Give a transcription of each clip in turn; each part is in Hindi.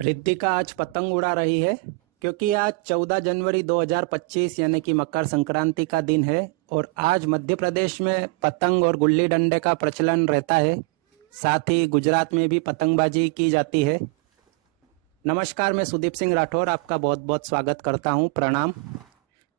रिद्धिका आज पतंग उड़ा रही है क्योंकि आज 14 जनवरी 2025 यानी कि मकर संक्रांति का दिन है और आज मध्य प्रदेश में पतंग और गुल्ली डंडे का प्रचलन रहता है। साथ ही गुजरात में भी पतंगबाजी की जाती है। नमस्कार, मैं सुदीप सिंह राठौर आपका बहुत बहुत स्वागत करता हूं। प्रणाम।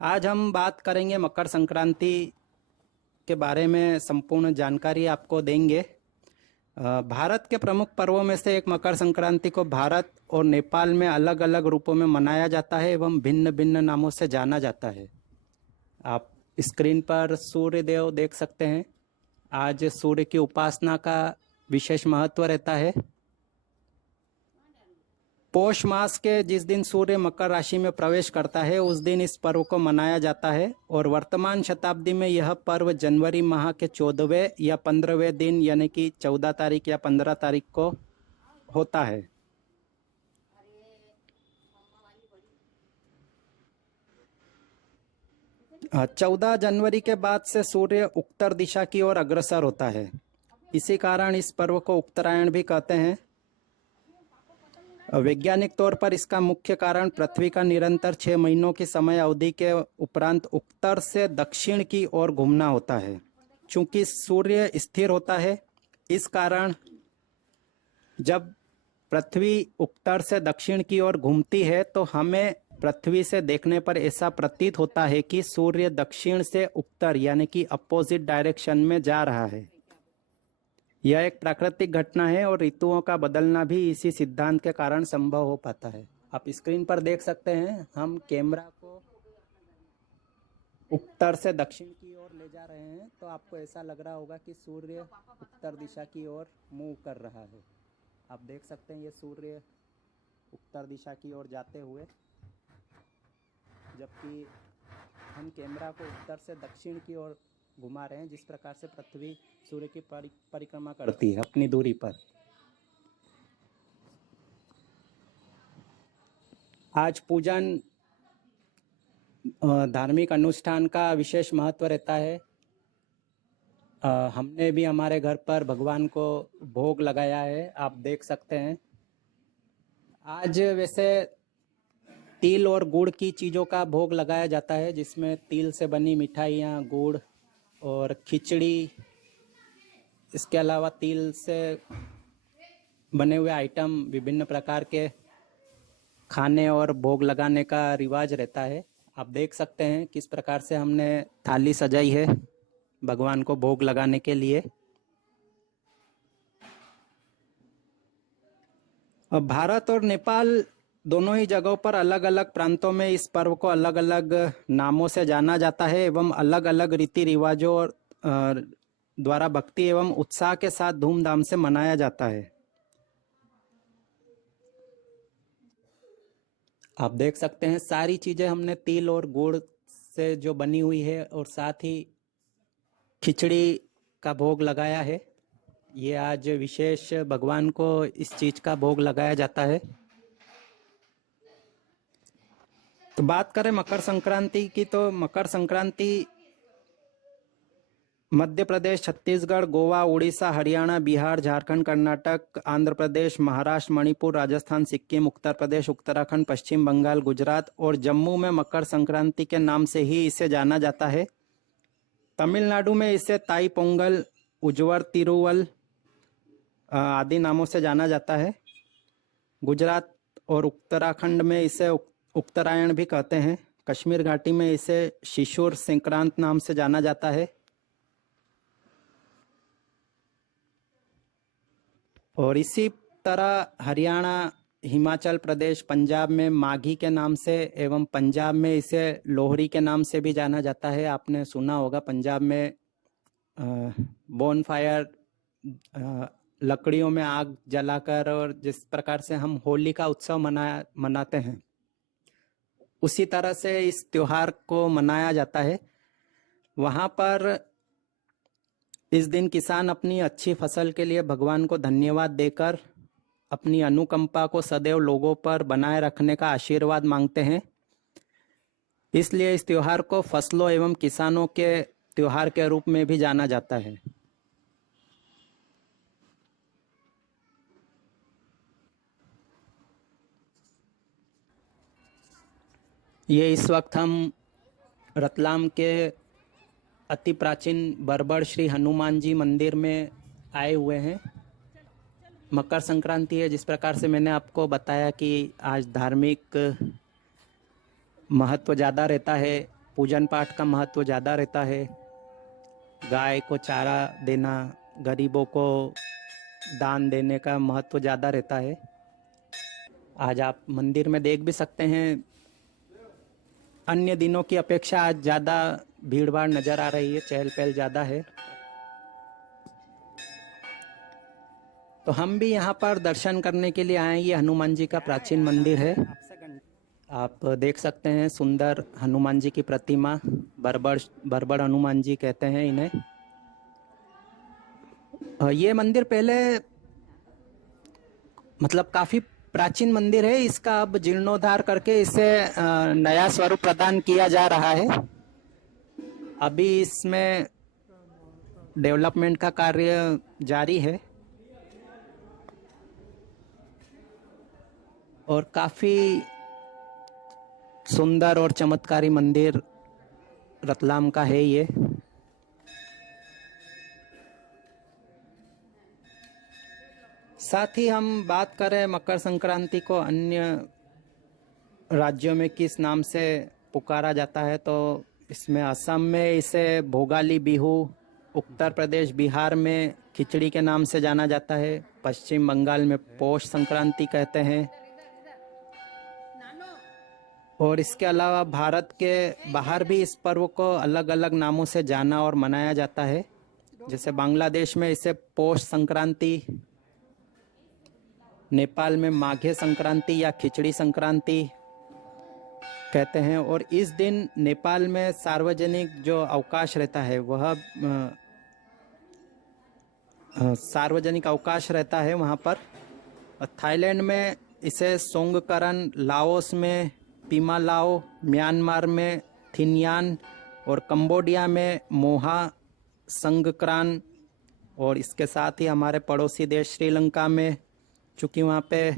आज हम बात करेंगे मकर संक्रांति के बारे में, संपूर्ण जानकारी आपको देंगे। भारत के प्रमुख पर्वों में से एक मकर संक्रांति को भारत और नेपाल में अलग अलग रूपों में मनाया जाता है एवं भिन्न भिन्न नामों से जाना जाता है। आप स्क्रीन पर सूर्य देव देख सकते हैं। आज सूर्य की उपासना का विशेष महत्व रहता है। पौष मास के जिस दिन सूर्य मकर राशि में प्रवेश करता है उस दिन इस पर्व को मनाया जाता है और वर्तमान शताब्दी में यह पर्व जनवरी माह के 14वें या 15वें दिन यानी कि 14 तारीख या 15 तारीख को होता है। हाँ, 14 जनवरी के बाद से सूर्य उत्तर दिशा की ओर अग्रसर होता है। इसी कारण इस पर्व को उत्तरायण भी कहते हैं। वैज्ञानिक तौर पर इसका मुख्य कारण पृथ्वी का निरंतर 6 महीनों की समय अवधि के उपरांत उत्तर से दक्षिण की ओर घूमना होता है। चूंकि सूर्य स्थिर होता है, इस कारण जब पृथ्वी उत्तर से दक्षिण की ओर घूमती है तो हमें पृथ्वी से देखने पर ऐसा प्रतीत होता है कि सूर्य दक्षिण से उत्तर यानी कि अपोजिट डायरेक्शन में जा रहा है। यह एक प्राकृतिक घटना है और ऋतुओं का बदलना भी इसी सिद्धांत के कारण संभव हो पाता है। आप स्क्रीन पर देख सकते हैं, हम कैमरा को उत्तर से दक्षिण की ओर ले जा रहे हैं तो आपको ऐसा लग रहा होगा कि सूर्य उत्तर दिशा की ओर मूव कर रहा है। आप देख सकते हैं ये सूर्य उत्तर दिशा की ओर जाते हुए, जबकि हम कैमरा को उत्तर से दक्षिण की ओर घुमा रहे हैं, जिस प्रकार से पृथ्वी सूर्य की परिक्रमा करती है अपनी दूरी पर। आज पूजन धार्मिक अनुष्ठान का विशेष महत्व रहता है। हमने भी हमारे घर पर भगवान को भोग लगाया है, आप देख सकते हैं। आज वैसे तिल और गुड़ की चीज़ों का भोग लगाया जाता है, जिसमें तिल से बनी मिठाइयाँ, गुड़ और खिचड़ी, इसके अलावा तिल से बने हुए आइटम, विभिन्न प्रकार के खाने और भोग लगाने का रिवाज रहता है। आप देख सकते हैं किस प्रकार से हमने थाली सजाई है भगवान को भोग लगाने के लिए। अब भारत और नेपाल दोनों ही जगहों पर अलग अलग प्रांतों में इस पर्व को अलग अलग नामों से जाना जाता है एवं अलग अलग रीति रिवाजों और द्वारा भक्ति एवं उत्साह के साथ धूमधाम से मनाया जाता है। आप देख सकते हैं सारी चीजें हमने तिल और गुड़ से जो बनी हुई है और साथ ही खिचड़ी का भोग लगाया है। ये आज विशेष भगवान को इस चीज का भोग लगाया जाता है। तो बात करें मकर संक्रांति की, तो मकर संक्रांति मध्य प्रदेश, छत्तीसगढ़, गोवा, उड़ीसा, हरियाणा, बिहार, झारखंड, कर्नाटक, आंध्र प्रदेश, महाराष्ट्र, मणिपुर, राजस्थान, सिक्किम, उत्तर प्रदेश, उत्तराखंड, पश्चिम बंगाल, गुजरात और जम्मू में मकर संक्रांति के नाम से ही इसे जाना जाता है। तमिलनाडु में इसे ताई पोंगल, उज्वर तिरुवल आदि नामों से जाना जाता है। गुजरात और उत्तराखंड में इसे उत्तरायण भी कहते हैं। कश्मीर घाटी में इसे शिशुर संक्रांत नाम से जाना जाता है। और इसी तरह हरियाणा, हिमाचल प्रदेश, पंजाब में माघी के नाम से एवं पंजाब में इसे लोहड़ी के नाम से भी जाना जाता है। आपने सुना होगा पंजाब में बोन फायर, लकड़ियों में आग जलाकर, और जिस प्रकार से हम होली का उत्सव मनाते हैं उसी तरह से इस त्योहार को मनाया जाता है। वहाँ पर इस दिन किसान अपनी अच्छी फसल के लिए भगवान को धन्यवाद देकर अपनी अनुकंपा को सदैव लोगों पर बनाए रखने का आशीर्वाद मांगते हैं। इसलिए इस त्योहार को फसलों एवं किसानों के त्योहार के रूप में भी जाना जाता है। ये इस वक्त हम रतलाम के अति प्राचीन बरबड़ श्री हनुमान जी मंदिर में आए हुए हैं। मकर संक्रांति है, जिस प्रकार से मैंने आपको बताया कि आज धार्मिक महत्व ज़्यादा रहता है, पूजन पाठ का महत्व ज़्यादा रहता है। गाय को चारा देना, गरीबों को दान देने का महत्व ज़्यादा रहता है। आज आप मंदिर में देख भी सकते हैं, अन्य दिनों की अपेक्षा आज ज़्यादा भीड़ भाड़ नज़र आ रही है, चहल पहल ज़्यादा है। तो हम भी यहाँ पर दर्शन करने के लिए आए। ये हनुमान जी का प्राचीन मंदिर है। आप देख सकते हैं सुंदर हनुमान जी की प्रतिमा, बरबड़ हनुमान जी कहते हैं इन्हें। ये मंदिर पहले मतलब काफ़ी प्राचीन मंदिर है। इसका अब जीर्णोद्धार करके इसे नया स्वरूप प्रदान किया जा रहा है। अभी इसमें डेवलपमेंट का कार्य जारी है और काफ़ी सुंदर और चमत्कारी मंदिर रतलाम का है ये। साथ ही हम बात करें मकर संक्रांति को अन्य राज्यों में किस नाम से पुकारा जाता है, तो इसमें असम में इसे भोगाली बिहू, उत्तर प्रदेश बिहार में खिचड़ी के नाम से जाना जाता है, पश्चिम बंगाल में पौष संक्रांति कहते हैं, और इसके अलावा भारत के बाहर भी इस पर्व को अलग अलग नामों से जाना और मनाया जाता है। जैसे बांग्लादेश में इसे पौष संक्रांति, नेपाल में माघे संक्रांति या खिचड़ी संक्रांति कहते हैं। और इस दिन नेपाल में सार्वजनिक जो अवकाश रहता है वह सार्वजनिक अवकाश रहता है वहाँ पर। थाईलैंड में इसे सोंगकरन, लाओस में पीमालाओ, म्यांमार में थिनयान और कंबोडिया में मोहा संगक्रान। और इसके साथ ही हमारे पड़ोसी देश श्रीलंका में, चूँकि वहाँ पे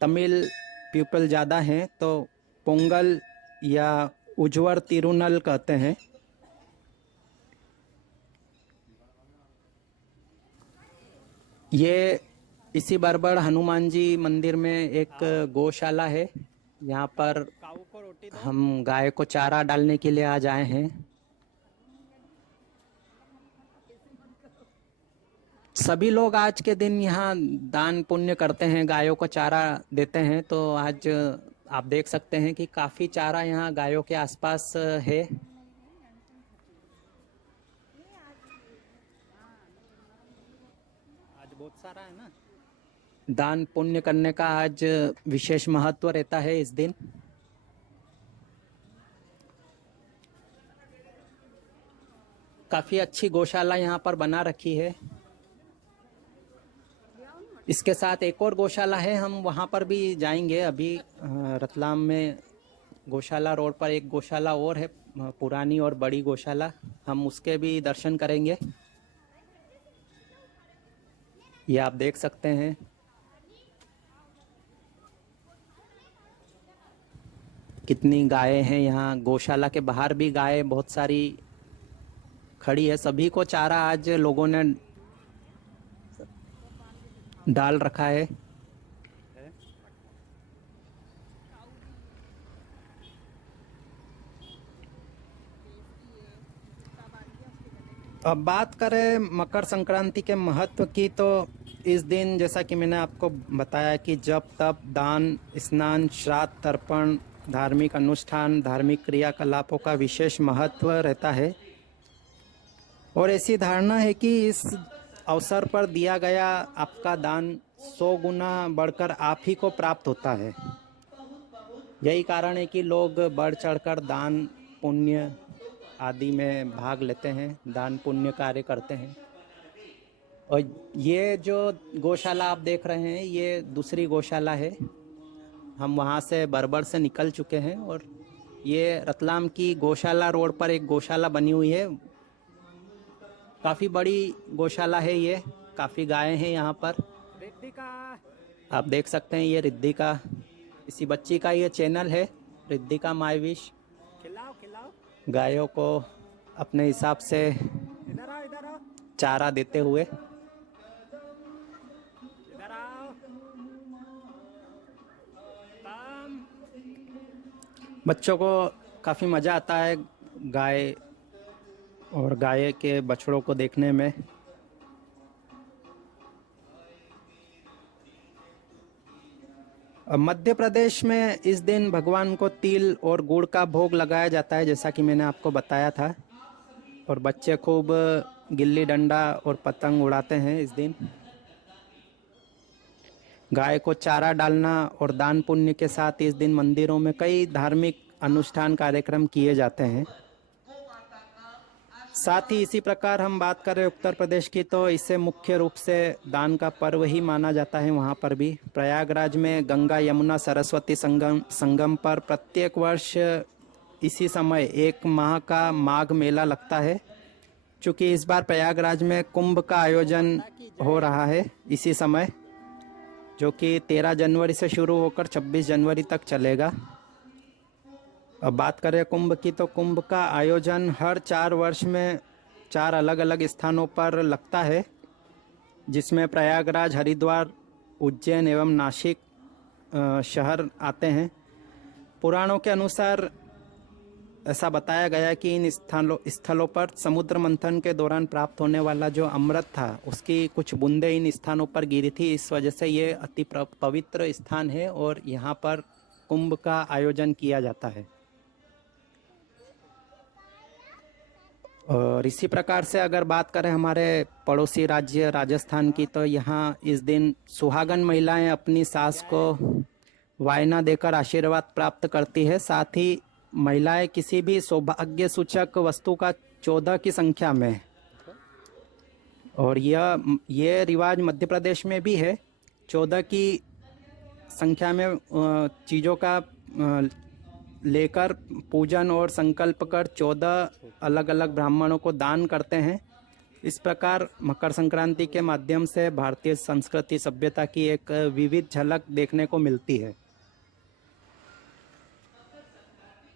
तमिल पीपल ज़्यादा हैं, तो पोंगल या उज्वर तिरुनल कहते हैं। ये इसी बरबड़ हनुमान जी मंदिर में एक गौशाला है। यहाँ पर हम गाय को चारा डालने के लिए आज आए हैं। सभी लोग आज के दिन यहाँ दान पुण्य करते हैं, गायों को चारा देते हैं। तो आज आप देख सकते हैं कि काफ़ी चारा यहाँ गायों के आसपास है। आज बहुत सारा है ना। दान पुण्य करने का आज विशेष महत्व रहता है इस दिन। काफ़ी अच्छी गौशाला यहाँ पर बना रखी है। इसके साथ एक और गौशाला है, हम वहाँ पर भी जाएंगे। अभी रतलाम में गौशाला रोड पर एक गौशाला और है, पुरानी और बड़ी गौशाला, हम उसके भी दर्शन करेंगे। ये आप देख सकते हैं। कितनी गायें हैं यहाँ। गौशाला के बाहर भी गायें बहुत सारी खड़ी है। सभी को चारा आज लोगों ने डाल रखा है। अब बात करें मकर संक्रांति के महत्व की, तो इस दिन जैसा कि मैंने आपको बताया कि जब तब दान, स्नान, श्राद्ध, तर्पण, धार्मिक अनुष्ठान, धार्मिक क्रियाकलापों का विशेष महत्व रहता है। और ऐसी धारणा है कि इस अवसर पर दिया गया आपका दान 100 गुना बढ़कर आप ही को प्राप्त होता है। यही कारण है कि लोग बढ़ चढ़कर दान पुण्य आदि में भाग लेते हैं, दान पुण्य कार्य करते हैं। और ये जो गौशाला आप देख रहे हैं, ये दूसरी गौशाला है। हम वहाँ से बरबड़ से निकल चुके हैं और ये रतलाम की गौशाला रोड पर एक गौशाला बनी हुई है। काफ़ी बड़ी गौशाला है ये, काफ़ी गायें हैं यहाँ पर। रिद्धिका आप देख सकते हैं, ये रिद्धिका, इसी बच्ची का ये चैनल है। रिद्धि का माय विश गायों को अपने हिसाब से चारा देते हुए। बच्चों को काफ़ी मज़ा आता है गाय और गाय के बछड़ों को देखने में। मध्य प्रदेश में इस दिन भगवान को तिल और गुड़ का भोग लगाया जाता है, जैसा कि मैंने आपको बताया था। और बच्चे खूब गिल्ली डंडा और पतंग उड़ाते हैं इस दिन। गाय को चारा डालना और दान पुण्य के साथ इस दिन मंदिरों में कई धार्मिक अनुष्ठान कार्यक्रम किए जाते हैं। साथ ही इसी प्रकार हम बात करें उत्तर प्रदेश की, तो इसे मुख्य रूप से दान का पर्व ही माना जाता है। वहाँ पर भी प्रयागराज में गंगा यमुना सरस्वती संगम पर प्रत्येक वर्ष इसी समय एक माह का माघ मेला लगता है। चूँकि इस बार प्रयागराज में कुंभ का आयोजन हो रहा है इसी समय, जो कि 13 जनवरी से शुरू होकर 26 जनवरी तक चलेगा। अब बात करें कुंभ की, तो कुंभ का आयोजन हर 4 वर्ष में 4 अलग अलग स्थानों पर लगता है, जिसमें प्रयागराज, हरिद्वार, उज्जैन एवं नासिक शहर आते हैं। पुराणों के अनुसार ऐसा बताया गया कि इन स्थलों पर समुद्र मंथन के दौरान प्राप्त होने वाला जो अमृत था, उसकी कुछ बूंदें इन स्थानों पर गिरी थी। इस वजह से ये अति पवित्र स्थान है और यहाँ पर कुंभ का आयोजन किया जाता है। और इसी प्रकार से अगर बात करें हमारे पड़ोसी राज्य राजस्थान की, तो यहाँ इस दिन सुहागन महिलाएं अपनी सास को वायना देकर आशीर्वाद प्राप्त करती है। साथ ही महिलाएं किसी भी सौभाग्य सूचक वस्तु का 14 की संख्या में, और ये रिवाज मध्य प्रदेश में भी है, 14 की संख्या में चीज़ों का लेकर पूजन और संकल्प कर 14 अलग अलग ब्राह्मणों को दान करते हैं। इस प्रकार मकर संक्रांति के माध्यम से भारतीय संस्कृति सभ्यता की एक विविध झलक देखने को मिलती है।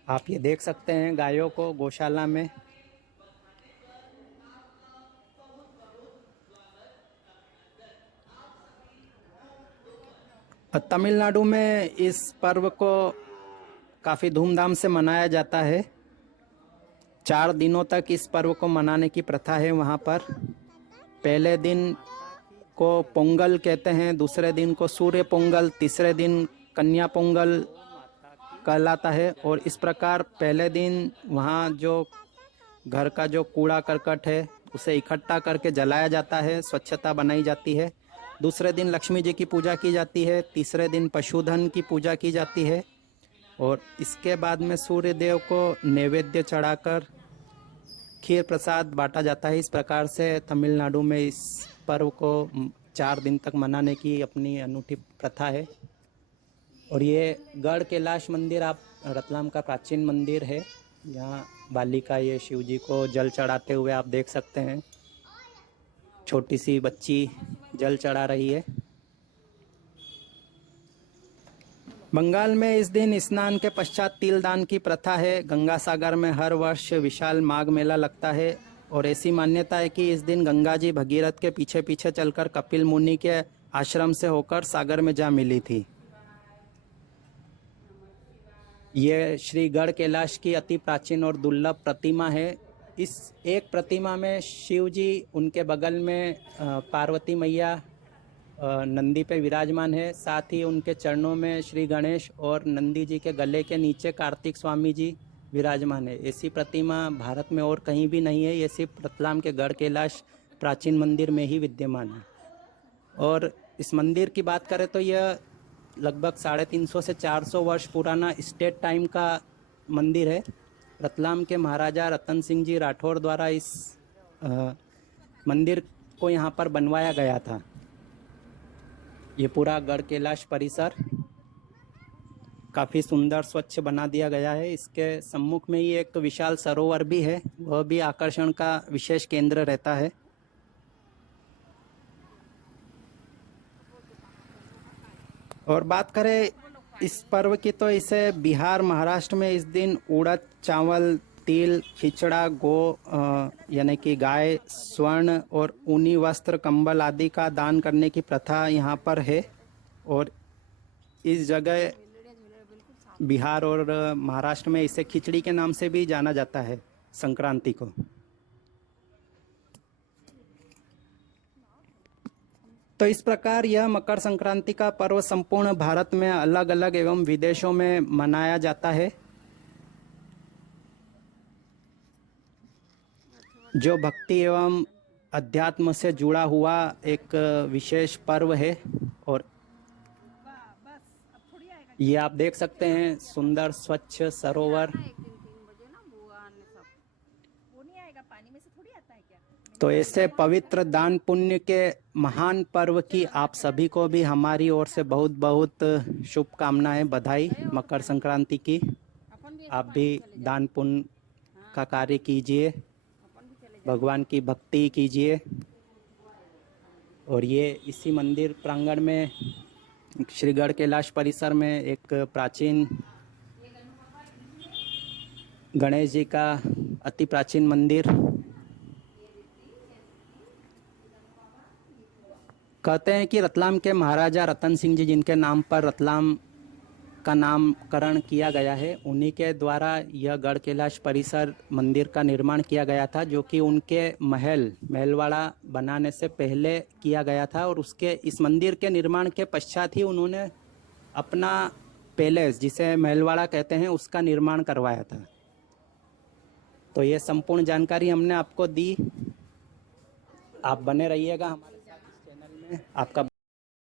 आप ये देख सकते हैं गायों को गौशाला में। तमिलनाडु में इस पर्व को काफ़ी धूमधाम से मनाया जाता है। 4 दिनों तक इस पर्व को मनाने की प्रथा है वहाँ पर। पहले दिन को पोंगल कहते हैं, दूसरे दिन को सूर्य पोंगल, तीसरे दिन कन्या पोंगल कहलाता है। और इस प्रकार पहले दिन वहाँ जो घर का जो कूड़ा करकट है उसे इकट्ठा करके जलाया जाता है, स्वच्छता बनाई जाती है। दूसरे दिन लक्ष्मी जी की पूजा की जाती है, तीसरे दिन पशुधन की पूजा की जाती है, और इसके बाद में सूर्य देव को नैवेद्य चढ़ाकर खीर प्रसाद बांटा जाता है। इस प्रकार से तमिलनाडु में इस पर्व को 4 दिन तक मनाने की अपनी अनूठी प्रथा है। और ये गढ़ कैलाश मंदिर आप रतलाम का प्राचीन मंदिर है। यहाँ बालिका ये शिव जी को जल चढ़ाते हुए आप देख सकते हैं। छोटी सी बच्ची जल चढ़ा रही है। बंगाल में इस दिन स्नान के पश्चात तिलदान की प्रथा है। गंगा सागर में हर वर्ष विशाल माघ मेला लगता है, और ऐसी मान्यता है कि इस दिन गंगा जी भगीरथ के पीछे पीछे चलकर कपिल मुनि के आश्रम से होकर सागर में जा मिली थी। ये श्री गढ़ कैलाश की अति प्राचीन और दुर्लभ प्रतिमा है। इस एक प्रतिमा में शिव जी, उनके बगल में पार्वती मैया नंदी पे विराजमान है। साथ ही उनके चरणों में श्री गणेश और नंदी जी के गले के नीचे कार्तिक स्वामी जी विराजमान है। ऐसी प्रतिमा भारत में और कहीं भी नहीं है। ये सिर्फ रतलाम के गढ़ कैलाश प्राचीन मंदिर में ही विद्यमान है। और इस मंदिर की बात करें तो यह लगभग 350 से 400 वर्ष पुराना स्टेट टाइम का मंदिर है। रतलाम के महाराजा रतन सिंह जी राठौर द्वारा इस मंदिर को यहाँ पर बनवाया गया था। ये पूरा गढ़ कैलाश परिसर काफ़ी सुंदर स्वच्छ बना दिया गया है। इसके सम्मुख में ही एक विशाल सरोवर भी है, वह भी आकर्षण का विशेष केंद्र रहता है। और बात करें इस पर्व की तो इसे बिहार महाराष्ट्र में इस दिन उड़द चावल तिल खिचड़ा यानी कि गाय स्वर्ण और ऊनी वस्त्र कंबल आदि का दान करने की प्रथा यहाँ पर है। और इस जगह बिहार और महाराष्ट्र में इसे खिचड़ी के नाम से भी जाना जाता है संक्रांति को। तो इस प्रकार यह मकर संक्रांति का पर्व संपूर्ण भारत में अलग अलग एवं विदेशों में मनाया जाता है, जो भक्ति एवं अध्यात्म से जुड़ा हुआ एक विशेष पर्व है। और ये आप देख सकते हैं सुंदर स्वच्छ सरोवर। तो ऐसे पवित्र दान पुण्य के महान पर्व की आप सभी को भी हमारी ओर से बहुत बहुत शुभकामनाएं, बधाई मकर संक्रांति की। आप भी दान पुण्य का कार्य कीजिए, भगवान की भक्ति कीजिए। और ये इसी मंदिर प्रांगण में श्री गढ़ कैलाश परिसर में एक प्राचीन गणेश जी का अति प्राचीन मंदिर। कहते हैं कि रतलाम के महाराजा रतन सिंह जी, जिनके नाम पर रतलाम का नामकरण किया गया है, उन्हीं के द्वारा यह गढ़ कैलाश परिसर मंदिर का निर्माण किया गया था, जो कि उनके महलवाड़ा बनाने से पहले किया गया था। और उसके इस मंदिर के निर्माण के पश्चात ही उन्होंने अपना पैलेस, जिसे महलवाड़ा कहते हैं, उसका निर्माण करवाया था। तो ये संपूर्ण जानकारी हमने आपको दी। आप बने रहिएगा हमारे साथ इस चैनल में। आपका